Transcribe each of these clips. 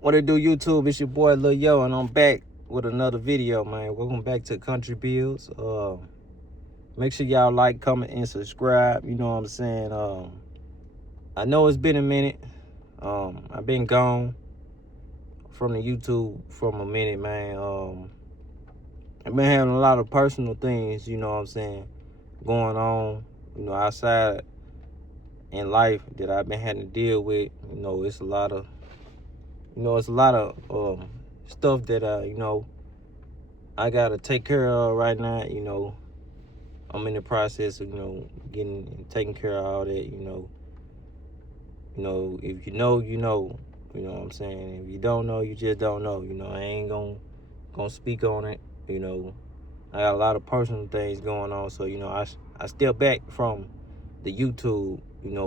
What it do, YouTube? It's your boy Lil Yo, and I'm back with another video, man. Welcome back to Country Bills. Make sure y'all like, comment, and subscribe. You know what I'm saying? I know it's been a minute. I've been gone from the YouTube for a minute, man. I've been having a lot of personal things, you know what I'm saying, going on, outside in life that I've been having to deal with. It's a lot of, stuff that I gotta take care of right now. I'm in the process of getting taking care of all that. If you know, you know. You know what I'm saying? If you don't know, you just don't know. I ain't gonna speak on it. I got a lot of personal things going on, so I step back from the YouTube,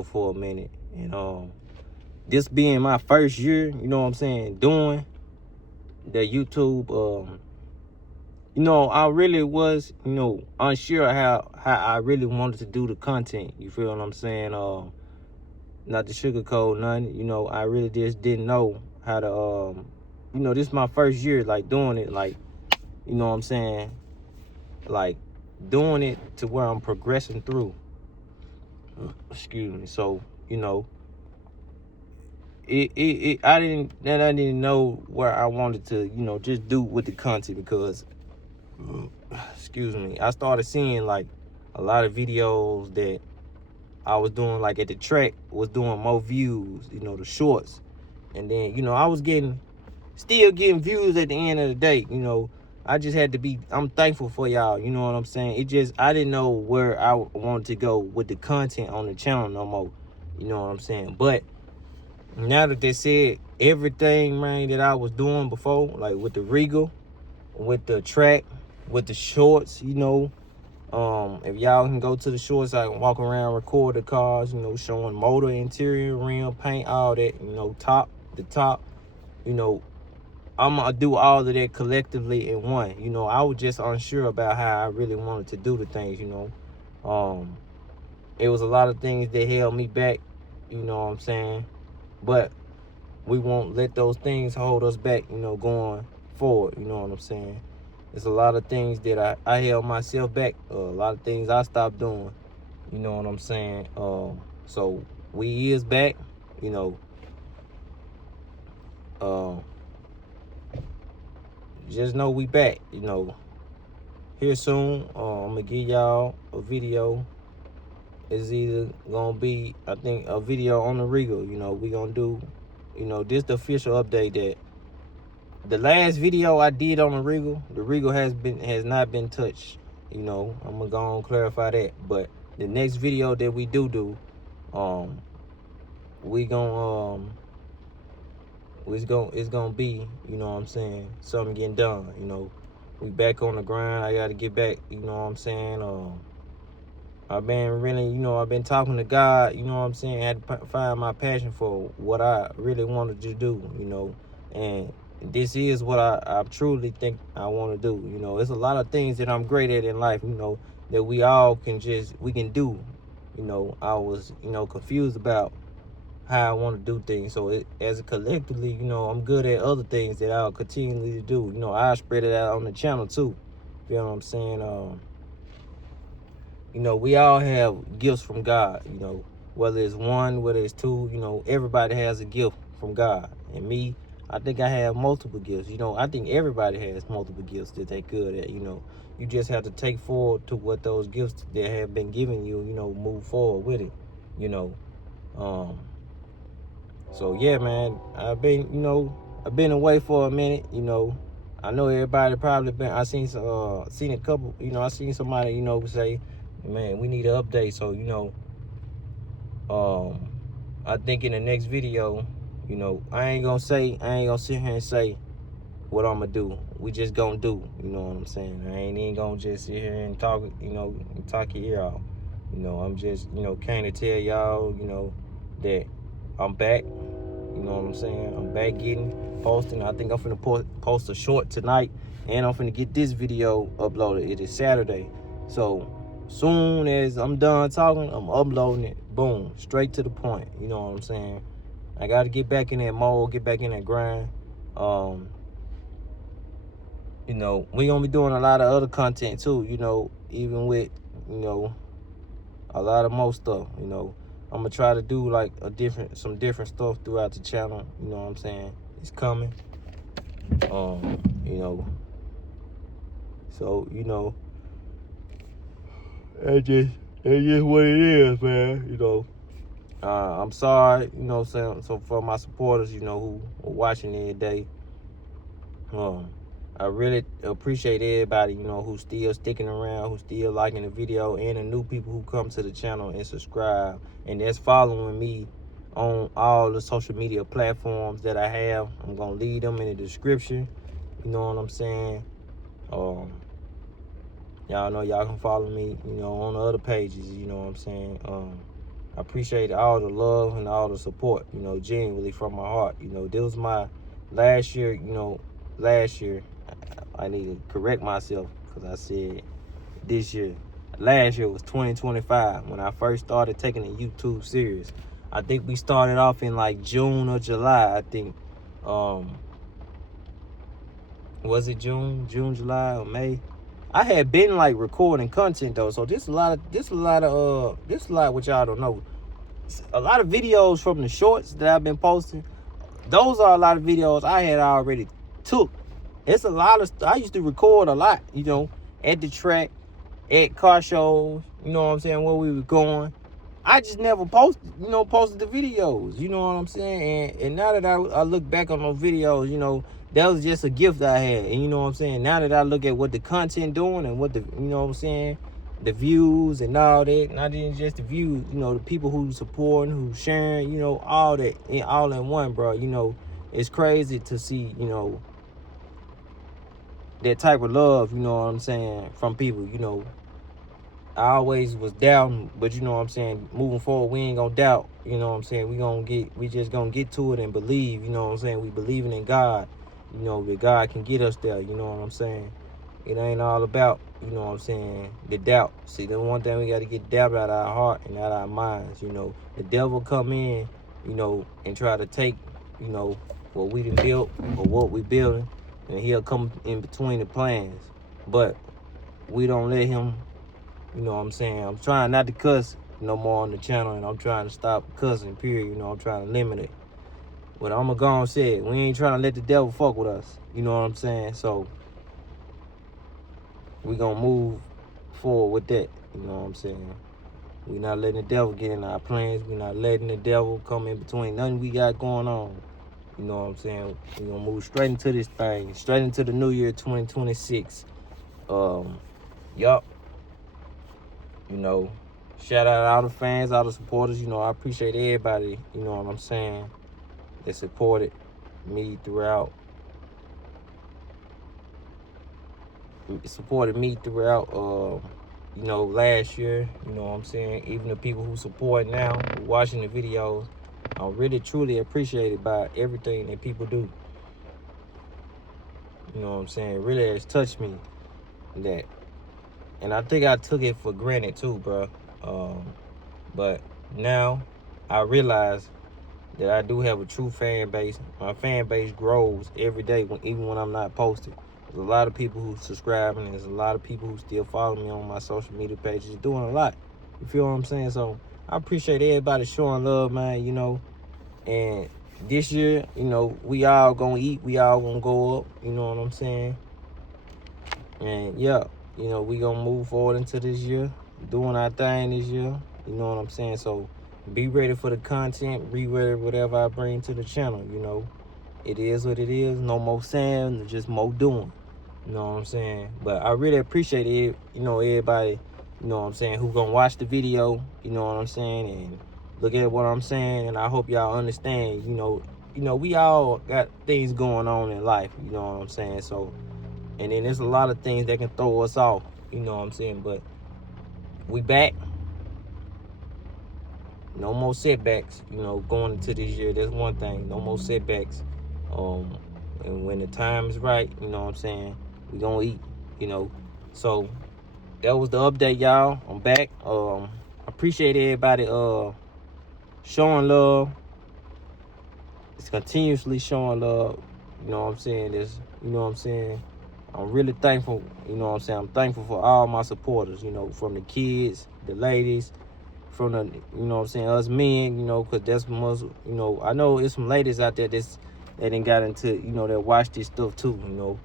for a minute. And this being my first year, you know what I'm saying, doing the YouTube. I really was, unsure how I really wanted to do the content. You feel what I'm saying? Not to sugarcoat nothing. I really just didn't know how to. This is my first year, like doing it, like, you know what I'm saying, like doing it to where I'm progressing through. Excuse me. So I didn't know where I wanted to, just do with the content because. Excuse me, I started seeing like a lot of videos that I was doing, like at the track, was doing more views, the shorts. And then, I was still getting views at the end of the day. I just had to I'm thankful for y'all, you know what I'm saying? I didn't know where I wanted to go with the content on the channel no more, you know what I'm saying? But now that they said everything, man, that I was doing before, like with the Regal, with the track, with the shorts, if y'all can go to the shorts, I can walk around, record the cars, showing motor, interior, rim, paint, all that, the top, I'm gonna do all of that collectively in one. I was just unsure about how I really wanted to do the things. It was a lot of things that held me back, you know what I'm saying? But we won't let those things hold us back, going forward, you know what I'm saying? There's a lot of things that I held myself back, a lot of things I stopped doing, you know what I'm saying? So we is back, you know. Just know we back, here soon. I'm gonna give y'all a video. It's either gonna be, I think, a video on the Regal. We gonna do, this the official update that the last video I did on the Regal has not been touched. I'm gonna go and clarify that. But the next video that we do, we gonna it's gonna be, you know what I'm saying, something getting done. We back on the grind. I gotta get back, you know what I'm saying. I've been really, I've been talking to God, you know what I'm saying. I had to find my passion for what I really wanted to do, and this is what I truly think I want to do. There's a lot of things that I'm great at in life, that we all can do. I was, confused about how I want to do things. So as a collectively, I'm good at other things that I'll continually do. I'll spread it out on the channel too. You know what I'm saying? We all have gifts from God, whether it's one, whether it's two, everybody has a gift from God. And me, I think I have multiple gifts. I think everybody has multiple gifts that they're good at. You just have to take forward to what those gifts that have been given you, move forward with it, you know. So yeah, man, I've been away for a minute, I know everybody probably been, I seen a couple, I seen somebody, say, man, we need an update. So, I think in the next video, I ain't gonna sit here and say what I'm gonna do. We just gonna do, you know what I'm saying? I ain't even gonna just sit here and talk, and talk your ear off. I'm just, came to tell y'all, that I'm back. You know what I'm saying? I'm back posting. I think I'm finna post a short tonight, and I'm finna get this video uploaded. It is Saturday. So soon as I'm done talking, I'm uploading it. Boom, straight to the point. You know what I'm saying? I gotta get back in that mode, get back in that grind. You know, we gonna be doing a lot of other content too, you know, even with, you know, a lot of more stuff, you know. I'm gonna try to do like some different stuff throughout the channel, you know what I'm saying? It's coming. You know, so, you know, that's just what it is, man, you know. I'm sorry, you know what I'm saying, so for my supporters, you know, who are watching every day. I really appreciate everybody, you know, who's still sticking around, who's still liking the video, and the new people who come to the channel and subscribe, and that's following me on all the social media platforms that I have. I'm gonna leave them in the description, you know what I'm saying. Y'all know y'all can follow me, you know, on the other pages, you know what I'm saying. I appreciate all the love and all the support, you know, genuinely from my heart. You know, this was my last year, you know, I need to correct myself because I said this year. Last year was 2025 when I first started taking the YouTube serious. I think we started off in like June or July, I think. Was it June, July, or May? I had been like recording content though, so this a lot what y'all don't know. A lot of videos from the shorts that I've been posting, those are a lot of videos I had already took. It's a lot of I used to record a lot, you know, at the track, at car shows, you know what I'm saying, where we were going. I just never posted the videos, you know what I'm saying? And now that I look back on those videos, you know, that was just a gift I had. And you know what I'm saying? Now that I look at what the content doing and what the, you know what I'm saying, the views and all that, not even just the views, you know, the people who supporting, who sharing, you know, all that, all in one, bro. You know, it's crazy to see, you know, that type of love, you know what I'm saying, from people, you know. I always was doubting, but you know what I'm saying, moving forward, we ain't gonna doubt, you know what I'm saying, we just gonna get to it and believe, you know what I'm saying, we believing in God, you know, that God can get us there, you know what I'm saying. It ain't all about, you know what I'm saying, the doubt. See, the one thing we gotta get doubt out of our heart and out of our minds, you know. The devil come in, you know, and try to take, you know, what we done built or what we building, and he'll come in between the plans. But we don't let him. You know what I'm saying? I'm trying not to cuss no more on the channel, and I'm trying to stop cussing, period. You know, I'm trying to limit it. But I'm going to go and say it. We ain't trying to let the devil fuck with us. You know what I'm saying? So, we going to move forward with that. You know what I'm saying? We not letting the devil get in our plans. We not letting the devil come in between nothing we got going on. You know what I'm saying? We going to move straight into this thing. Straight into the new year, 2026. Yup. You know, shout out all the fans, all the supporters. You know, I appreciate everybody, you know what I'm saying, that supported me throughout. You know, last year, you know what I'm saying. Even the people who support now, who watching the videos, I'm really, truly appreciated by everything that people do. You know what I'm saying? It really has touched me, that. And I think I took it for granted too, bro. But now I realize that I do have a true fan base. My fan base grows every day, even when I'm not posting. There's a lot of people who subscribe, and there's a lot of people who still follow me on my social media pages. Doing a lot. You feel what I'm saying? So I appreciate everybody showing love, man, you know. And this year, you know, we all gonna eat. We all gonna go up. You know what I'm saying? And yeah, you know, we gonna move forward into this year, doing our thing this year. You know what I'm saying? So be ready for the content, be ready whatever I bring to the channel, you know. It is what it is. No more saying, just more doing. You know what I'm saying? But I really appreciate it, you know, everybody, you know what I'm saying, who gonna watch the video, you know what I'm saying, and look at what I'm saying, and I hope y'all understand, you know, we all got things going on in life, you know what I'm saying? So, and then there's a lot of things that can throw us off, you know what I'm saying? But we back. No more setbacks, you know, going into this year. That's one thing. No more setbacks. And when the time is right, you know what I'm saying, we gonna eat, you know. So that was the update, y'all. I'm back. I appreciate everybody showing love. It's continuously showing love. you know what I'm saying, that's, you know what I'm saying, I'm really thankful, you know what I'm saying, I'm thankful for all my supporters, you know, from the kids, the ladies, from the, you know what I'm saying, us men, you know, because that's most, you know, I know there's some ladies out there that didn't got into, you know, that watch this stuff too, you know.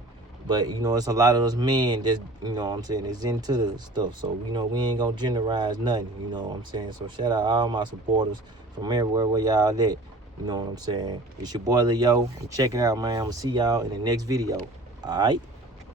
But, you know, it's a lot of us men that, you know what I'm saying, is into the stuff. So, you know, we ain't gonna generalize nothing, you know what I'm saying. So shout out all my supporters from everywhere where y'all at. You know what I'm saying. It's your boy Leo. I'm checking out, man. I'm gonna see y'all in the next video. All right.